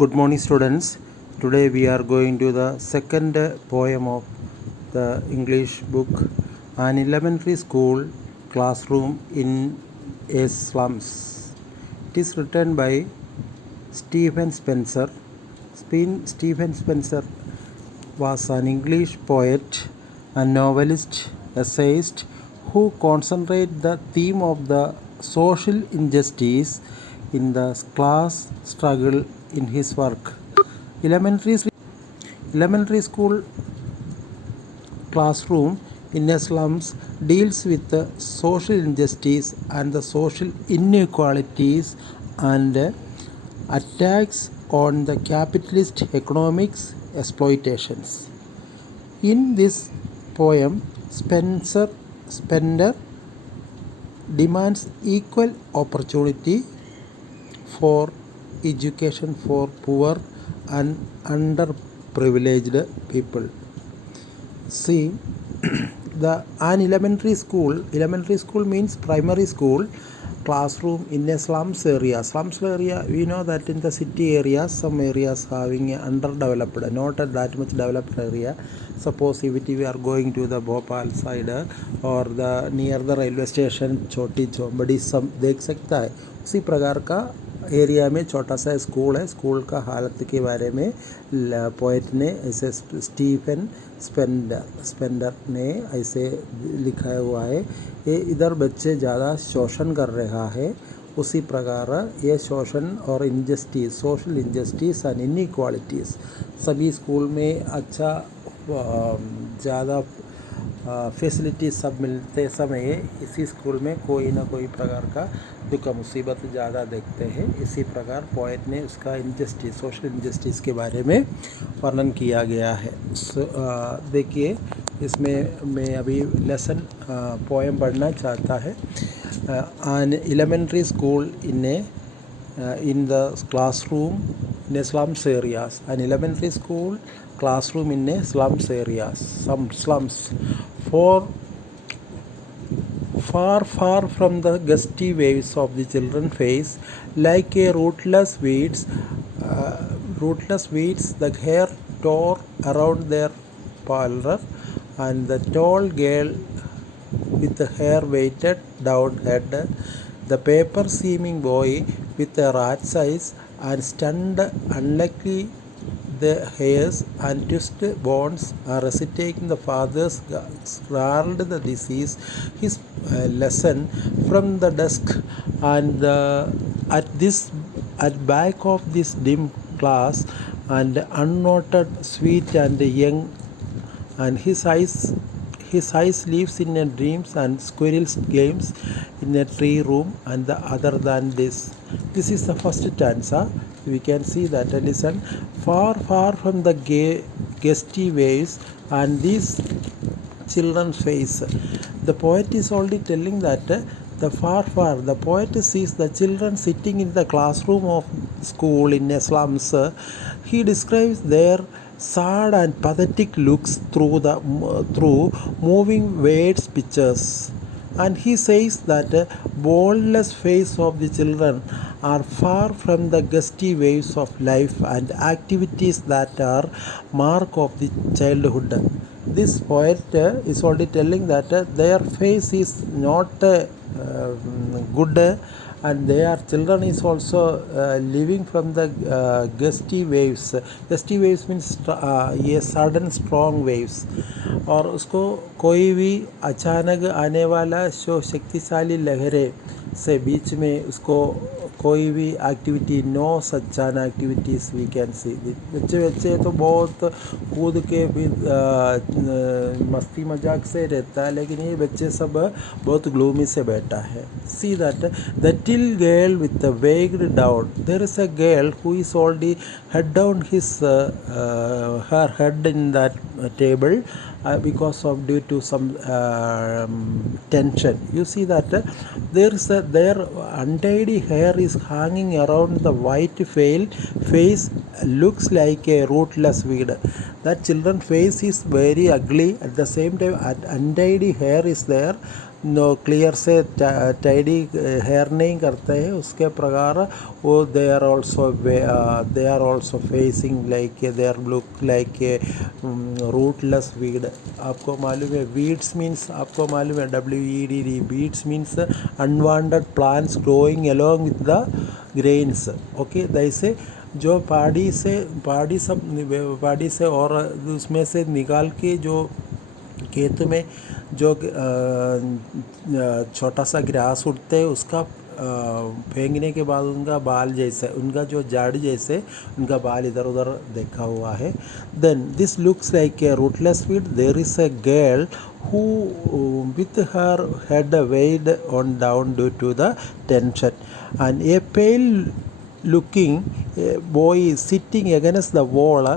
Good morning, students. Today we are going to the second poem of the English book, An Elementary School Classroom in a Slums. It is written by Stephen Spencer. Stephen Spencer was an English poet and novelist, essayist who concentrated the theme of the social injustice in the class struggle in his work. Elementary school classroom in a slums deals with the social injustice and the social inequalities and attacks on the capitalist economics exploitations. In this poem, Spender demands equal opportunity for education for poor and underprivileged people. See, an elementary school means primary school classroom in a slums area. Slums area, we know that in the city areas, some areas having underdeveloped, not that much developed area. Suppose if we are going to the Bhopal side or the near the railway station छोटी बड़ी सब देख सकता है. उसी प्रकार का एरिया में छोटा सा स्कूल है. स्कूल का हालत के बारे में पोएट ने ऐसे स्टीफन स्पेंडर ने ऐसे लिखा हुआ है. ये इधर बच्चे ज़्यादा शोषण कर रहा है. उसी प्रकार ये शोषण और injustice, social injustice and inequalities सभी स्कूल में अच्छा ज़्यादा फैसिलिटीज सब मिलते समय इसी स्कूल में कोई ना कोई प्रकार का दुख मुसीबत ज़्यादा देखते हैं. इसी प्रकार पोएट ने उसका इंजस्टिस, सोशल इंजस्टिस के बारे में वर्णन किया गया है. देखिए, इसमें मैं अभी लेसन पोएम पढ़ना चाहता है. An elementary school in the classroom in a slums areas. An elementary school classroom in a slums areas. Some slums. For far from the gusty waves of the children face, like a rootless weeds, the hair tore around their parlor, and the tall girl with the hair weighted down head, the paper seeming boy with a rat's eyes and stunned unlucky the hairs and twisted bones are recitating the father's snarled the disease his lesson from the desk, and at back of this dim class and unnoted sweet and young, and his eyes lives in a dreams and squirrels games in a tree room, and the other than this is the first stanza. We can see that, listen, far from the gusty waves and these children's face. The poet is already telling that the poet sees the children sitting in the classroom of school in a slums. He describes their sad and pathetic looks through moving words pictures, and he says that boldless face of the children are far from the gusty waves of life and activities that are mark of the childhood. This poet is already telling that their face is not good, and their children is also living from the gusty waves. Gusty waves means ये sudden strong waves, और उसको कोई भी अचानक आने वाला जो शक्तिशाली लहरें से बीच में उसको कोई भी activity, no such an activities we can see. बच्चे तो बहुत कूद के भी मस्ती मजाक से रहता है, लेकिन ये बच्चे सब बहुत ग्लूमी से बैठा है. See that the till girl with the weighed down, there is a girl who is already head down his her head in that table because of due to some tension. You see that their untidy hair is hanging around the white face, looks like a rootless weed. That children face is very ugly. At the same time, untidy hair is there, no clear से tidy hair नहीं करते हैं, उसके प्रकार वो they are also facing like they are look like a rootless weed. आपको मालूम है वीड्स मीन्स, आपको मालूम है WEED, weeds means unwanted plants growing along with the grains. Okay, जैसे जो पाड़ी से और उसमें से निकाल के जो खेत में जो छोटा सा ग्रास उगते है उसका फेंकने के बाद उनका बाल जैसे, उनका जो जड़ जैसे उनका बाल इधर उधर देखा हुआ है। Then this looks like a rootless weed. There is a girl who with her head weighed on down due to the tension, and a pale looking boy is sitting against the wall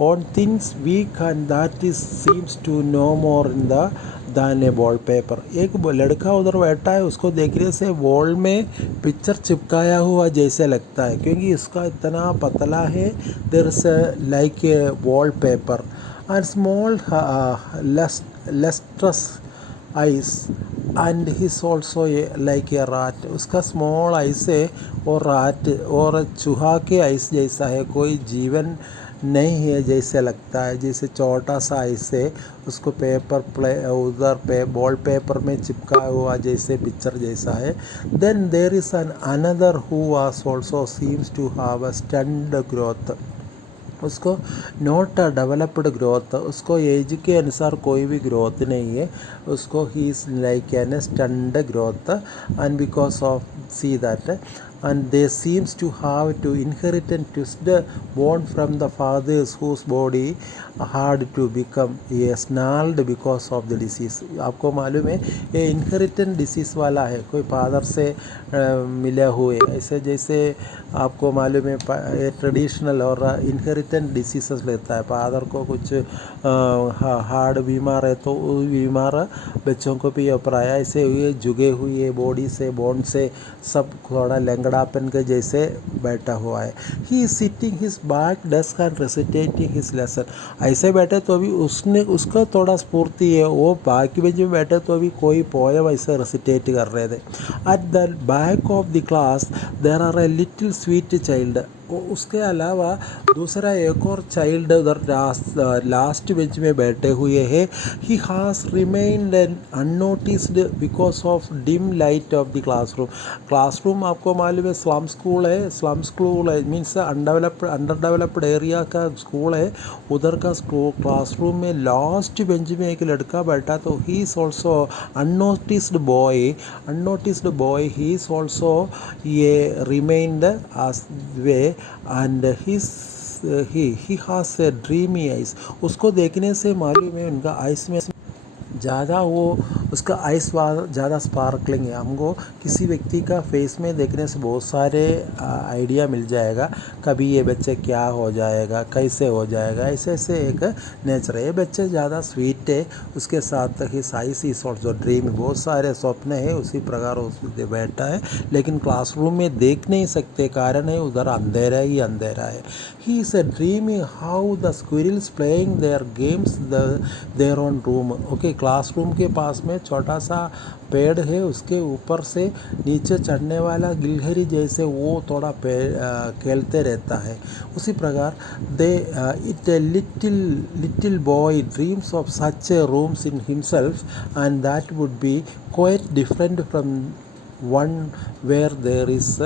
on things weak, and that is seems to no more in the than a wallpaper। एक लड़का उधर बैठा है, उसको देखने से वॉल में पिक्चर चिपकाया हुआ जैसे लगता है, क्योंकि इसका इतना पतला है। There is like a wallpaper and small lustrous eyes, and he's also like a rat। उसका स्मॉल आइस है और रात और चूहा के आइस जैसा है, कोई जीवन नहीं है जैसे लगता है, जैसे छोटा सा आइस है, उसको उधर पे वॉल पेपर में चिपका हुआ जैसे पिक्चर जैसा है। Then there is an another who was also seems to have a stunt growth. उसको नॉट अ डेवलप्ड ग्रोथ, उसको एज के अनुसार कोई भी ग्रोथ नहीं है, उसको ही is like an stunt growth. And because of see that, and they seems to have to inherit and twist born from the fathers whose body hard to become a snarled because of the disease। आपको मालूम है ये inherent disease वाला है, कोई फादर से मिले हुए, ऐसे जैसे आपको मालूम है ये ट्रेडिशनल और इनहेरिटेंट डिसीज़ लेता है। फादर को कुछ हार्ड बीमार है तो वो बीमार बच्चों को भी अपराया, ऐसे हुए जुगे हुए बॉडी से बोन से सब थोड़ा लंगड़ापन के जैसे बैठा हुआ है। He is sitting his back desk and reciting his lesson. ऐसे बैठे तो अभी उसका थोड़ा स्फूर्ति है, वो बाकी बेंच में बैठे तो अभी कोई पोएम ऐसे रेसिटेट कर रहे थे। At the back of the class there are a little sweet child. उसके अलावा दूसरा एक और चाइल्ड उधर लास्ट बेंच में बैठे हुए हैं। He has remained unnoticed because of dim light of the classroom आपको मालूम है स्लम स्कूल है, मीन्स अंडर डेवलप्ड एरिया का स्कूल है, उधर का क्लासरूम में लास्ट बेंच में एक लड़का बैठा, तो he is also unnoticed boy, he is also ये remained as way, and he has a dreamy eyes। उसको देखने से मालूम है उनका आइस में ज़्यादा वो उसका आइस ज़्यादा स्पार्कलिंग है। हमको किसी व्यक्ति का फेस में देखने से बहुत सारे आइडिया मिल जाएगा, कभी ये बच्चे क्या हो जाएगा, कैसे हो जाएगा, ऐसे एक नेचर है। ये बच्चे ज़्यादा स्वीट है, उसके साथ ही साइस इज ऑल्सो ड्रीम, बहुत सारे स्वप्न है, उसी प्रकार उस बैठा है, लेकिन क्लासरूम में देख नहीं सकते, कारण है उधर अंधेरा ही अंधेरा है। He is a dreaming how the squirrels playing their games their on room. Okay, classroom के पास में छोटा सा पेड़ है, उसके ऊपर से नीचे चढ़ने वाला गिलहरी जैसे वो थोड़ा खेलते रहता है, उसी प्रकार it a little boy dreams of such a rooms in himself, and that would be quite different from one where there is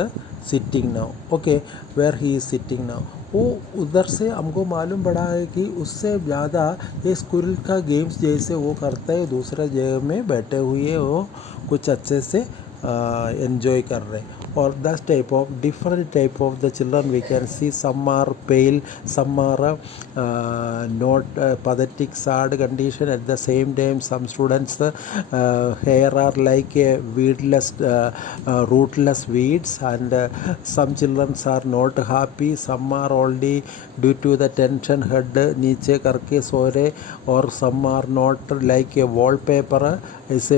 sitting now. Okay, where he is sitting now, वो उधर से हमको मालूम पड़ा है कि उससे ज़्यादा ये स्कूल का गेम्स जैसे वो करता है, दूसरे जगह में बैठे हुए वो कुछ अच्छे से एंजॉय कर रहे हैं। और दस type of different type of the children we can see, some are pale, some are not pathetic sad condition, at the same time some students hair are like a weedless rootless weeds, and some children are not happy, some are only due to the tension head नीचे करके सो रहे, और some are not like a wallpaper, ऐसे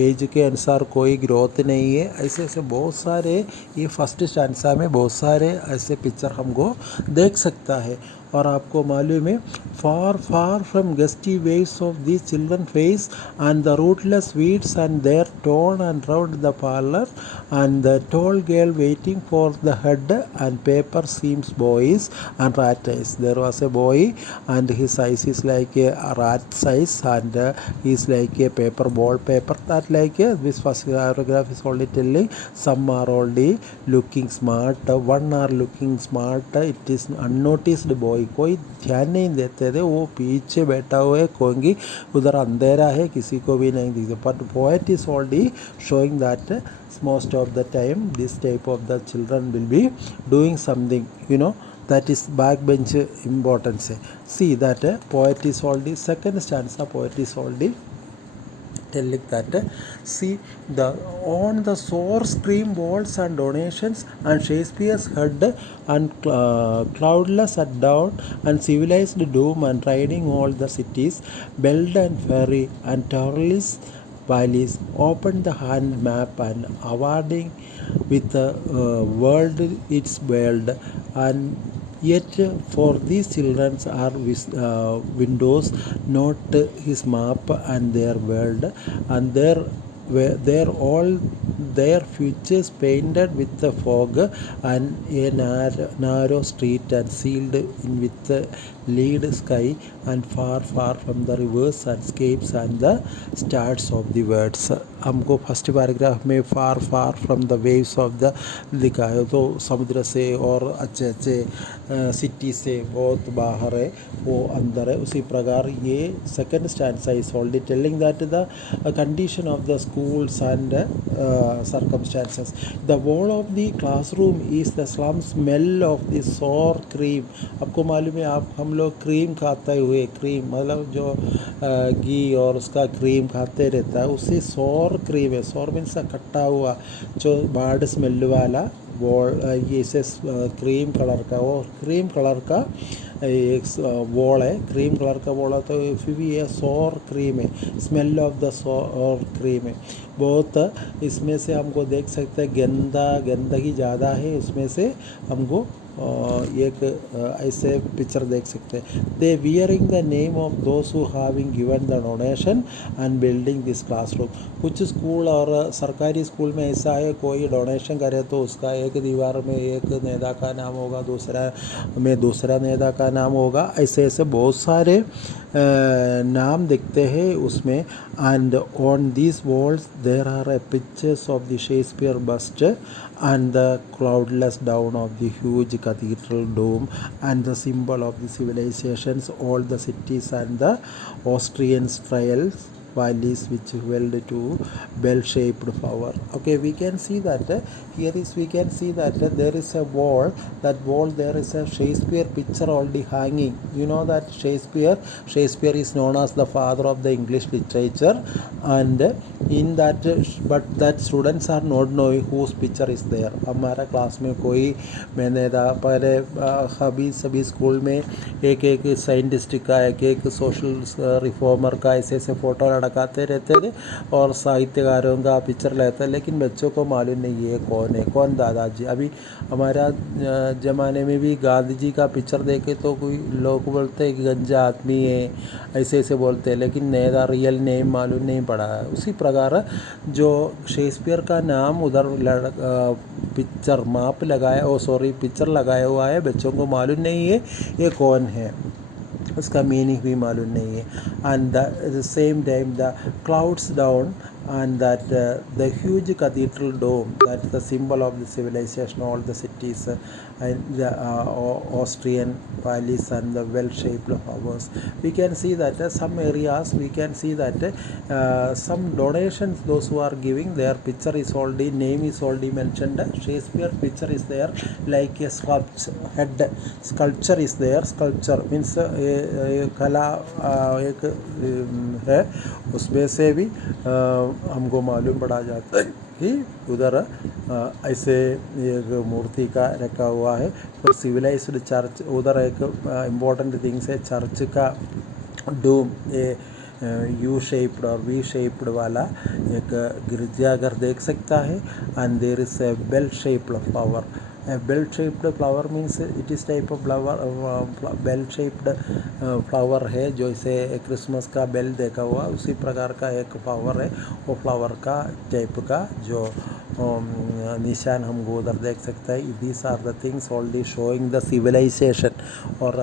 एज के अनुसार कोई ग्रोथ नहीं है, ऐसे ऐसे बहुत सारे सारे ये फर्स्ट स्टैंजा में बहुत सारे ऐसे पिक्चर हमको देख सकता है। और आपको मालूम है, far far from gusty waves of these children face and the rootless weeds and their torn and round the parlor and the tall girl waiting for the head and paper seems boys and rat eyes. There was a boy and his size is like a rat size and he's like a paper ball paper that like this first paragraph is only telling some are only looking smart, one are looking smart, it is unnoticed boy, कोई ध्यान नहीं देते थे, वो पीछे बैठा हुआ है, कोई उधर अंधेरा है, किसी को भी नहीं दिखता. But poet is already showing that most of the time this type of the children will be doing something, that is backbench importance. See that poet is already, second stanza poet is already telling that see the on the sore scream walls and donations and Shakespeare's head and cloudless at down and civilized doom and riding all the cities belled and ferry and towerless valleys opened the hand map and awarding with the world its world. And yet for these children are windows, not his map and their world, and their all their futures painted with the fog and a narrow street and sealed in with the lead sky and far far from the rivers and scapes and the stars of the words. हमको first paragraph में far far from the waves of the लिखा है, तो समुद्र से और अच्छे अच्छे सिटी से बहुत बाहर है, वो अंदर है. उसी प्रकार ये second stanza is already telling that the condition of the schools and circumstances. The wall of the classroom is the slum smell of the sour cream. आपको मालूम है, आप हम लोग क्रीम खाते हुए, क्रीम मतलब जो घी और उसका क्रीम खाते रहता है, उसी सौर क्रीम है. सौर मीन्स खट्टा हुआ जो बैड स्मेल वाला वॉल, ये से क्रीम कलर का, वो क्रीम कलर का एक वॉल है, क्रीम कलर का वॉल है, तो फिर भी ये सौर क्रीम है, स्मेल ऑफ द सौर क्रीम है. बहुत इसमें से हमको देख सकते हैं गंदगी ज़्यादा है, उसमें से हमको एक ऐसे पिक्चर देख सकते हैं. They wearing the name of those who having given the donation and building this classroom. कुछ स्कूल और सरकारी स्कूल में ऐसा है, कोई डोनेशन करे तो उसका एक दीवार में एक नेता का नाम होगा, दूसरा में दूसरा नेता का नाम होगा, ऐसे ऐसे बहुत सारे नाम दिखते हैं उसमें. And on this walls there are pictures of the Shakespeare bust and the cloudless down of the huge cathedral dome and the symbol of the civilizations, all the cities and the Austrian trials valleys which weld to bell-shaped tower. Okay, we can see that here is we can see that there is a wall. That wall there is a Shakespeare picture already hanging. You know that Shakespeare is known as the father of the English literature, and in that but that students are not knowing whose picture is there. हमारा क्लास में कोई, मैंने पहले सभी स्कूल में एक एक साइंटिस्ट का, एक एक सोशल रिफॉर्मर का ऐसे ऐसे फ़ोटो लड़काते रहते थे और साहित्यकारों का पिक्चर लेते, लेकिन बच्चों को मालूम नहीं है कौन है कौन दादाजी. अभी हमारा ज़माने में भी गांधी जी का पिक्चर देखे तो कोई लोग बोलते हैं कि गंजा आदमी है, ऐसे ऐसे बोलते हैं, लेकिन नया रियल नेम मालूम नहीं पड़ा है. उसी प्रकार जो शेक्सपियर का नाम उधर पिक्चर माप लगाया, पिक्चर लगाया हुआ है, बच्चों को मालूम नहीं है ये कौन है, उसका मीनिंग भी मालूम नहीं है. And the same time the clouds down and that the huge cathedral dome, that is the symbol of the civilization, all the cities and the Austrian valleys and the well-shaped towers. We can see that some areas we can see that some donations, those who are giving, their picture is already, name is already mentioned. Shakespeare picture is there, like a sculpture is there. Sculpture means कला एक है, उसमें से भी हमको मालूम पड़ा जाता है कि उधर ऐसे एक मूर्ति का रखा हुआ है. फिर सिविलाइज्ड चर्च, उधर एक इम्पोर्टेंट थिंग्स है, चर्च का डूम, ये यू शेप्ड और वी शेप्ड वाला एक गिरजाघर देख सकता है. And there is a bell shaped flower. Bell shaped flower means it is type of flower. Bell shaped flower है, जो इसे क्रिसमस का बेल देखा हुआ उसी प्रकार का एक फ्लावर है. वो फ्लावर का टाइप का जो निशान हमको उधर देख सकते हैं. These are the things already showing the civilisation और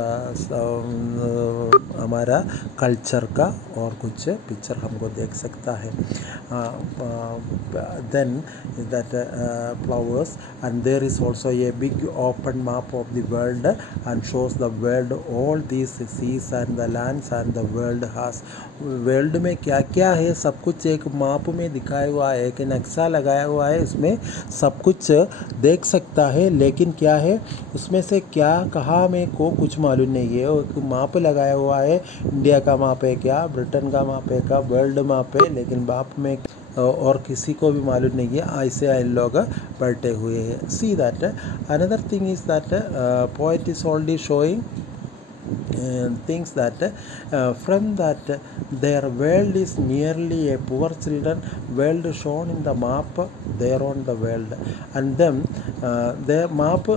हमारा कल्चर का और कुछ पिक्चर हमको देख सकता है. Then that flowers and there is also a big open map of the world and shows the world all these seas and the lands and the world has. World में क्या क्या है सब कुछ एक मैप में दिखाया हुआ है, एक नक्शा लगाया हुआ है, इसमें सब कुछ देख सकता है. लेकिन क्या है उसमें से क्या कहाँ में को कुछ मालूम नहीं है. एक मैप लगाया हुआ है, इंडिया का मैप है क्या, ब्रिटेन का मैप है क्या, वर्ल्ड मैप है, लेकिन मैप में और किसी को भी मालूम नहीं है. ऐसे इन लोग बैठे हुए हैं. See that another thing is that poet is already showing things that from that their world is merely a poor children world shown in the map there on the world. And then their map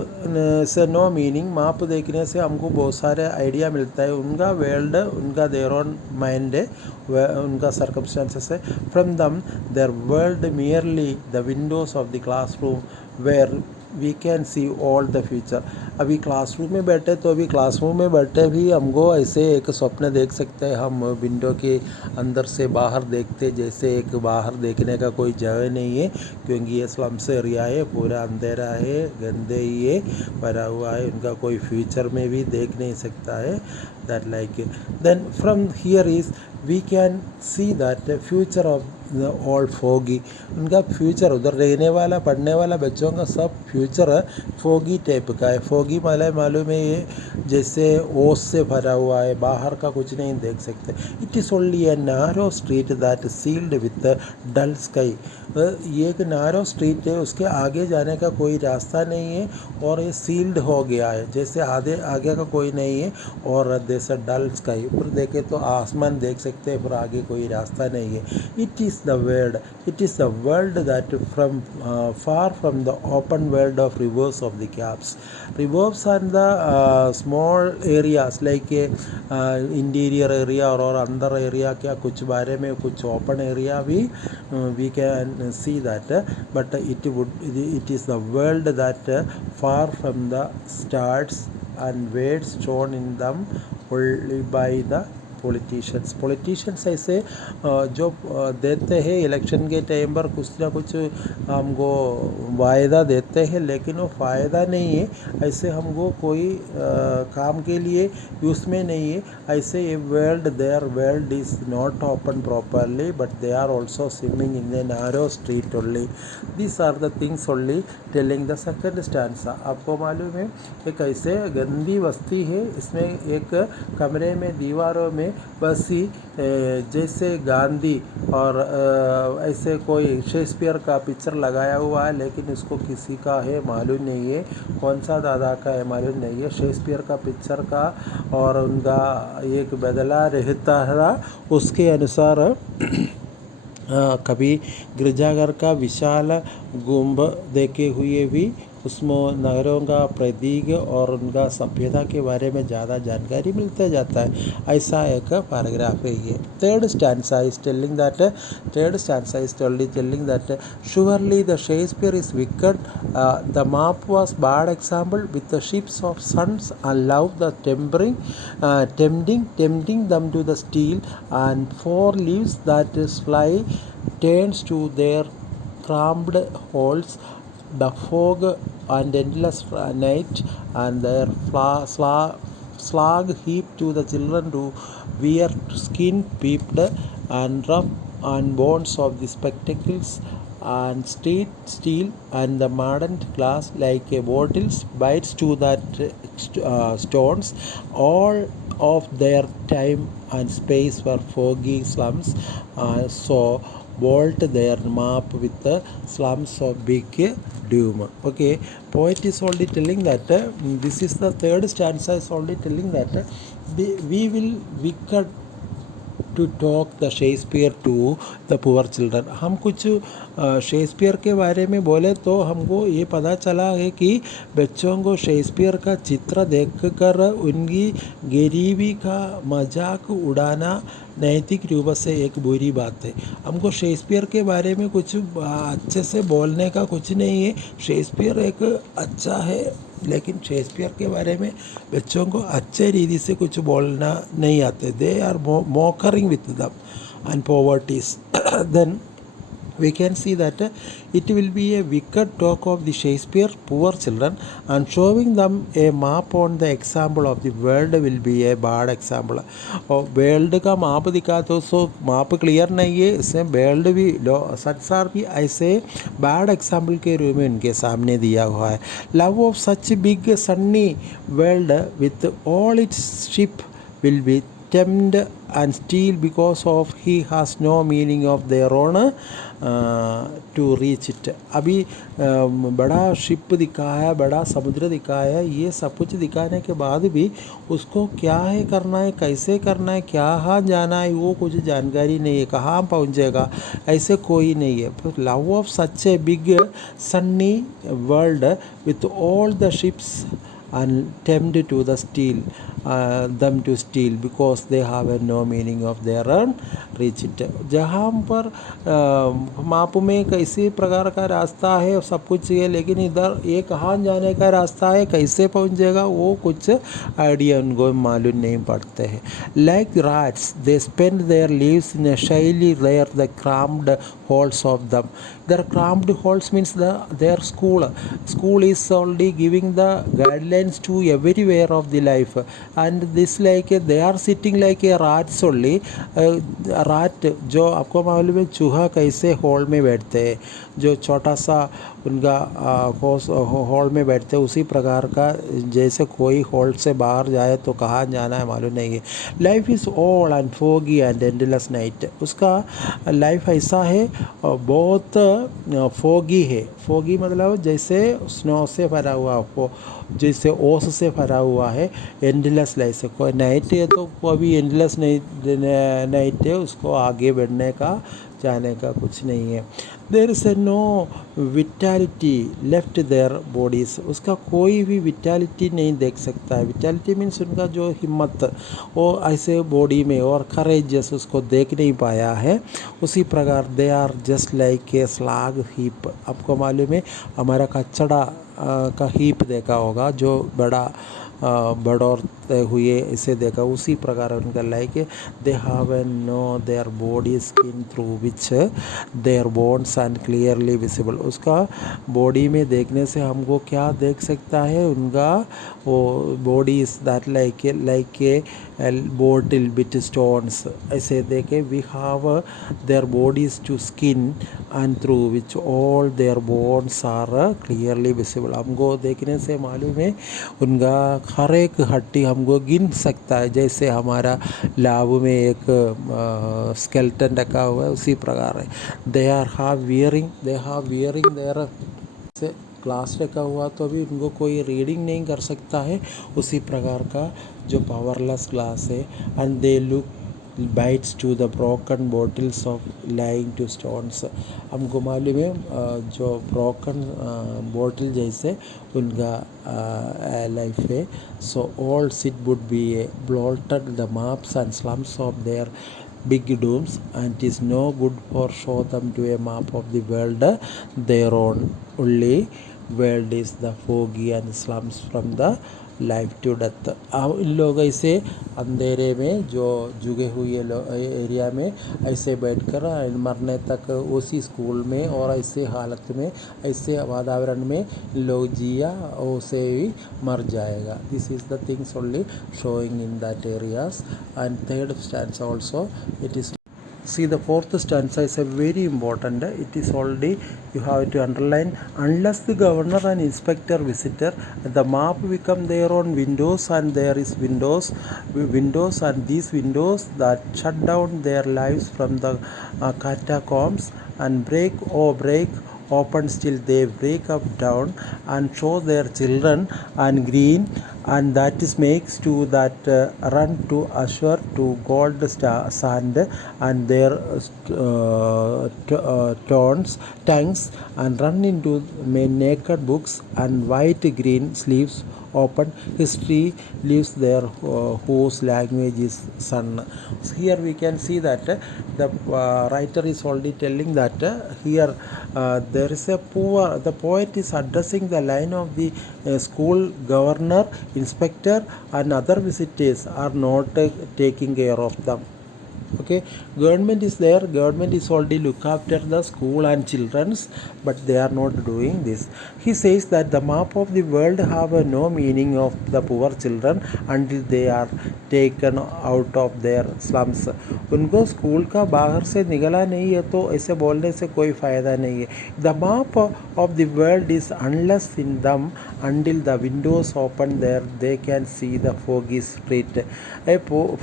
से no meaning. map देखने से हमको बहुत सारे आइडिया मिलता है. उनका वर्ल्ड उनका देयर ऑन माइंड है, उनका सर्कमस्टेंसेस है. From them their world merely the windows of the classroom where we can see all the future. अभी क्लासरूम में बैठे तो अभी क्लासरूम में बैठे भी हमको ऐसे एक स्वप्न देख सकते हैं. हम विंडो के अंदर से बाहर देखते जैसे एक बाहर देखने का कोई जगह नहीं है, क्योंकि ये स्लम्स एरिया है, पूरा अंधेरा है, गंदे ही है, भरा हुआ है. उनका कोई फ्यूचर में भी देख नहीं सकता है. That like then from here is we can see that future of all foggy. उनका फ्यूचर उधर रहने वाला पढ़ने वाला बच्चों का सब फ्यूचर फोगी टाइप का है. फोगी मालूम है ये जैसे ओस से भरा हुआ है, बाहर का कुछ नहीं देख सकते. It is only a narrow street that sealed with dull sky. ये एक नारो स्ट्रीट है, उसके आगे जाने का कोई रास्ता नहीं है और ये सील्ड हो गया है, जैसे आगे का कोई नहीं है और जैसे डल स्काई. ऊपर देखे तो आसमान देख सकते हैं, पर आगे कोई रास्ता नहीं है. It is the world. It is the world that from far from the open world of rivers of the caps. Rivers and the small areas like interior area or अंदर area क्या कुछ बारे में कुछ open area भी we can see that. But it is the world that far from the stars and words shown in them only by the politicians ऐसे जो देते हैं इलेक्शन के टाइम पर कुछ ना कुछ हमको वायदा देते हैं, लेकिन वो फ़ायदा नहीं है. ऐसे हमको कोई काम के लिए यूज़ में नहीं है. ऐसे ये world their world is not open properly but they are also swimming in a narrow street only. This are the things only telling the second stanza. आपको मालूम है एक ऐसे गंदी बस्ती है, इसमें एक कमरे में दीवारों में बसी जैसे गांधी और ऐसे कोई शेक्सपियर का पिक्चर लगाया हुआ है, लेकिन इसको किसी का है मालूम नहीं है, कौन सा दादा का है मालूम नहीं है. शेक्सपियर का पिक्चर का और उनका एक बदला रहता है उसके अनुसार कभी गिरजाघर का विशाल गुंबद देखे हुए भी उसमें नगरों का प्रतीक और उनका सभ्यता के बारे में ज़्यादा जानकारी मिलता जाता है. ऐसा एक पैराग्राफ है ये. Third stanza is telling that surely the Shakespeare is wicked. The map was bad example with the ships of suns and love the tempting them to the steel and four leaves that fly turns to their cramped holes. The fog and endless night and their slag heap to the children who wear skin peeped and rough and bones of the spectacles and street steel and the modern glass like a bottles bites to that stones. All of their time and space were foggy slums, so bolt their map with the slums of big doom. Okay, poet is already telling that this is the third stanza is already telling that we will wicked to talk the Shakespeare to the poor children. हम कुछ शेक्सपियर के बारे में बोले तो हमको ये पता चला है कि बच्चों को शेक्सपियर का चित्र देखकर उनकी गरीबी का मजाक उड़ाना नैतिक रूप से एक बुरी बात है. हमको शेक्सपियर के बारे में कुछ अच्छे से बोलने का कुछ नहीं है. शेक्सपियर एक अच्छा है, लेकिन शेक्सपियर के बारे में बच्चों को अच्छे रीति से कुछ बोलना नहीं आते. They are mocking with them and poverties. Then we can see that it will be a wicked talk of the Shakespeare poor children, and showing them a map on the example of the world will be a bad example. और वर्ल्ड का माप दिखा तो सो माप क्लियर नहीं है, इससे वर्ल्ड भी संसार भी ऐसे बैड एग्जाम्पल के रूप में उनके सामने दिया हुआ है. Love of such big Sunny world with all it's ship will be tempt and steal because of he has no meaning of their own to reach it. अभी बड़ा शिप दिखाया है, बड़ा समुद्र दिखाया है, ये सब कुछ दिखाने के बाद भी उसको क्या है करना है, कैसे करना है, कहाँ जाना है, वो कुछ जानकारी नहीं है. कहाँ पहुँचेगा ऐसे कोई नहीं है. Love of such a big Sunny world with all the ships and tempt to the steal them to steal because they have no meaning of their own reach it. जहाँ पर माप में कैसे प्रकार का रास्ता है सब कुछ है, लेकिन इधर ये कहाँ जाने का रास्ता है, कैसे पहुँचेगा, वो कुछ आइडिया उनको मालूम नहीं पड़ते हैं. Like rats they spend their lives in a shyly there the cramped holes of them. Their cramped holes means their school is only giving the guidelines to everywhere of the life, and this like they are sitting like a rats only. रात जो आपको मालूम है चूहा कैसे हॉल में बैठते हैं, जो छोटा सा उनका हॉल में बैठते हैं, उसी प्रकार का जैसे कोई हॉल से बाहर जाए तो कहाँ जाना है मालूम नहीं है. Life is all and foggy and endless night. उसका लाइफ ऐसा है बहुत फोगी है. फोगी मतलब जैसे स्नो से भरा हुआ, जैसे ओस से भरा हुआ है. एंडलेस लाइफ से कोई नाइट है तो कोई भी एंडलेस नाइट है, उसको आगे बढ़ने का जाने का कुछ नहीं है. There is no vitality left their bodies. उसका कोई भी विटैलिटी नहीं देख सकता है. विटैलिटी मीन्स उनका जो हिम्मत वो ऐसे बॉडी में और करेजियस उसको देख नहीं पाया है. उसी प्रकार they are just like a slag heap. आपको मालूम है हमारा कचड़ा का हीप देखा होगा जो बड़ा बढ़ोतते हुए इसे देखा, उसी प्रकार उनका like they have no their body skin through which their bones and clearly visible. उसका बॉडी में देखने से हमको क्या देख सकता है, उनका वो body is that like a bottle bit stones ऐसे देखे. We have their bodies to skin and through which all their bones are clearly visible. हमको देखने से मालूम है उनका हर एक हड्डी हमको गिन सकता है. जैसे हमारा लैब में एक स्केलेटन रखा हुआ है उसी प्रकार है. दे हैव वियरिंग देयर से ग्लास रखा हुआ तो भी उनको कोई रीडिंग नहीं कर सकता है. उसी प्रकार का जो पावरलेस ग्लास है. And they look bites to the broken bottles of lying to stones. हमको मालूम है जो broken bottle जैसे उनका लाइफ है. So all it would be blotted the maps and slums of their big dooms, and it is no good for show them to a map of the world their own. Only world is the foggy and slums from the life to death. इन लोग ऐसे अंधेरे में जो जुगे हुए एरिया में ऐसे बैठकर मरने तक उसी स्कूल में और ऐसे हालत में ऐसे वातावरण में लोग जिया उसे ही मर जाएगा. This is the things only showing in that areas. And third stands also it is. See, the fourth stanza is a very important. It is already you have to underline. Unless the governor and inspector visitor, the map become their own windows, and there is windows, and these windows that shut down their lives from the catacombs and break open still, they break up down and show their children and green, and that is makes to that run to assure to gold sand and their tongues and run into naked books and white green sleeves open history lives there whose language is sun. So here we can see that the writer is already telling that here there is a poor, the poet is addressing the line of the school governor, inspector and other visitors are not taking care of them. Okay, government is there, government is already look after the school and children's, but they are not doing this. He says that the map of the world have no meaning of the poor children until they are taken out of their slums. उनको स्कूल का बाहर से निकला नहीं है तो ऐसे बोलने से कोई फ़ायदा नहीं है. The map of the world is unless in them until the windows open there they can see the foggy street.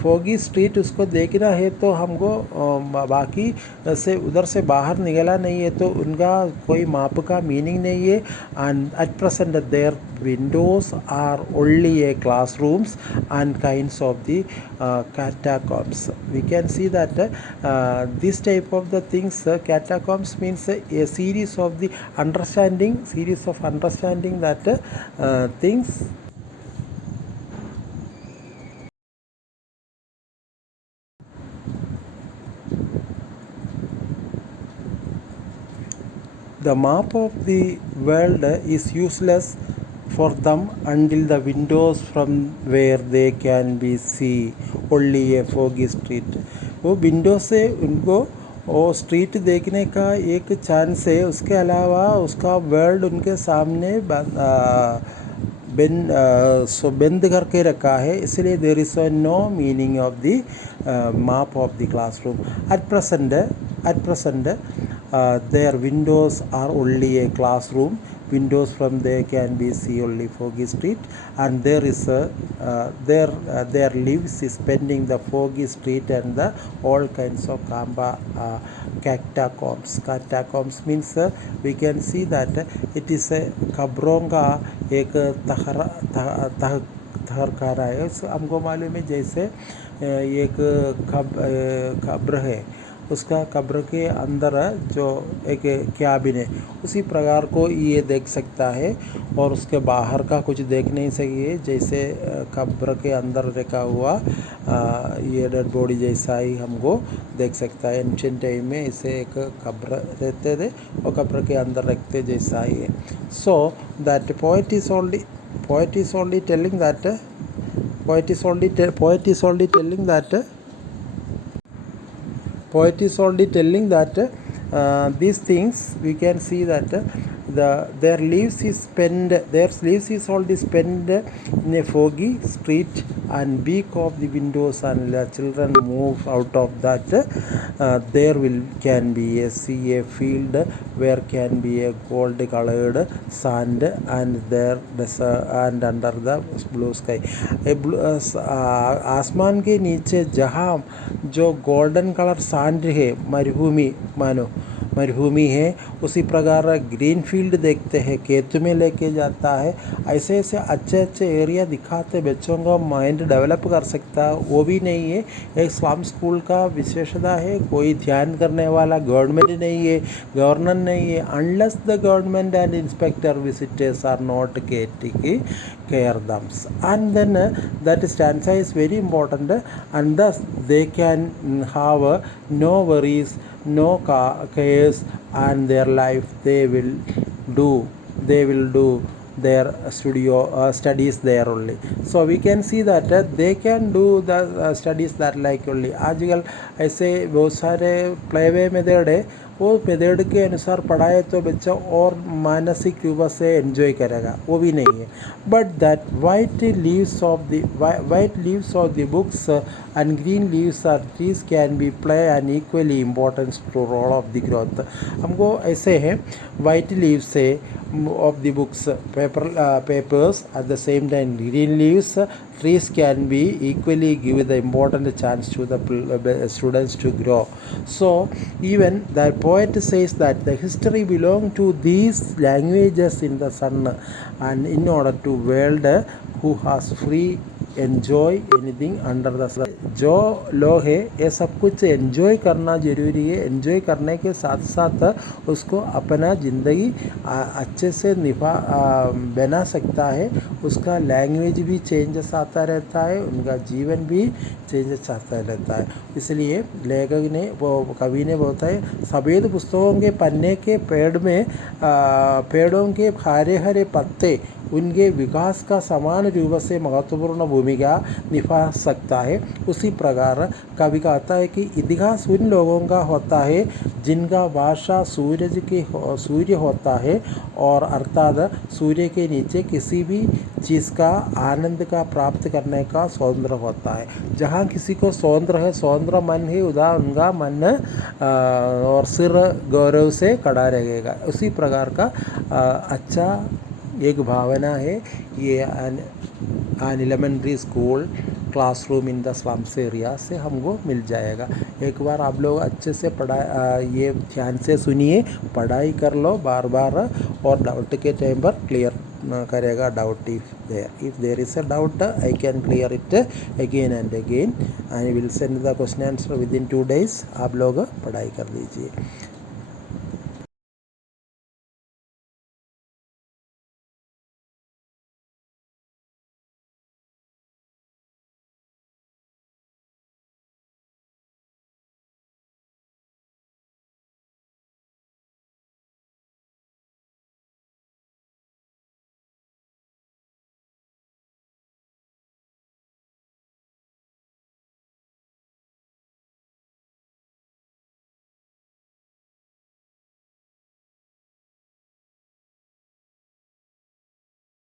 foggy street उसको देखना है तो हमको बाकी से उधर से बाहर निकला नहीं है तो उनका कोई माप का मीनिंग नहीं है. And at present their windows are only a classrooms and kinds of the catacombs. We can see that this type of the things, catacombs means a series of the understanding that things. The map of the world is useless for them until the windows from where they can be see only a foggy street. वो विंडो से उनको वो स्ट्रीट देखने का एक चांस है, उसके अलावा उसका वर्ल्ड उनके सामने बंद करके रखा है, इसलिए there is no meaning of the map of the classroom. At present their windows are only a classroom. Windows from there can be see only foggy street, and there is a their lives is spending the foggy street and the all kinds of catacombs. Catacombs means we can see that it is a कब्रों का एक तहखाना है. हमको मालूम है जैसे एक कब्र है, उसका कब्र के अंदर जो एक कैबिन है उसी प्रकार को ये देख सकता है और उसके बाहर का कुछ देख नहीं सके. जैसे कब्र के अंदर रखा हुआ ये डेड बॉडी जैसा ही हमको देख सकता है. एंशिएंट टाइम में इसे एक कब्र रहते थे और कब्र के अंदर रखते जैसा ही है. So that poet is only telling that these things we can see that their lives is already spent in a foggy street and beak of the windows, and the children move out of that. There can be a field where can be a gold colored sand and there and under the blue sky. आसमान के नीचे जहाँ जो golden colour sand है, मरुभूमि है, उसी प्रकार ग्रीन फील्ड देखते हैं, खेत में लेके जाता है. ऐसे ऐसे अच्छे एरिया दिखाते बच्चों का माइंड डेवलप कर सकता है, वो भी नहीं है. एक स्लम स्कूल का विशेषता है, कोई ध्यान करने वाला गवर्नमेंट नहीं है, गवर्नर नहीं है. Unless the government and inspector visitors are not taking care them, and then that stanza is very important, and thus they can have no worries, no cares, and their life they will do their studies there only. So we can see that they can do the studies that like only. आजकल ऐसे बहुत सारे playway method है, वो मेथड के अनुसार पढ़ाए तो बच्चा और मानसिक रूप से एंजॉय करेगा, वो भी नहीं है. But that white leaves of the books and green leaves or trees can be play an equally important role of the growth. हमको ऐसे हैं white leaves से of the books papers, at the same time green leaves trees can be equally give the important chance to the students to grow. So even the poet says that the history belong to these languages in the sun, and in order to world who has free enjoy anything under the sun. जो लोग है ये सब कुछ एंजॉय करना ज़रूरी है. एंजॉय करने के साथ साथ उसको अपना ज़िंदगी अच्छे से बना सकता है. उसका लैंग्वेज भी चेंजेस आता रहता है, उनका जीवन भी चेंजेस आता रहता है. इसलिए लेखक ने कवि ने बोलता है सफ़ेद पुस्तकों के पन्ने के पेड़ों के हरे हरे पत्ते उनके विकास का समान रूप से महत्वपूर्ण भूमिका निभा सकता है. उसी प्रकार कवि कहता है कि इतिहास उन लोगों का होता है जिनका भाषा सूर्य होता है, और अर्थात सूर्य के नीचे किसी भी चीज़ का आनंद का प्राप्त करने का स्वतंत्र होता है. जहाँ किसी को स्वतंत्र मन है उनका मन और सिर गौरव से खड़ा रहेगा. उसी प्रकार का अच्छा एक भावना है ये an elementary school classroom in the slums area से हमको मिल जाएगा. एक बार आप लोग अच्छे से ये ध्यान से सुनिए, पढ़ाई कर लो बार बार, और डाउट के टाइम पर क्लियर करेगा doubt. If there is a doubt I can clear it again and again. I will send the question answer within 2 days. आप लोग पढ़ाई कर लीजिए.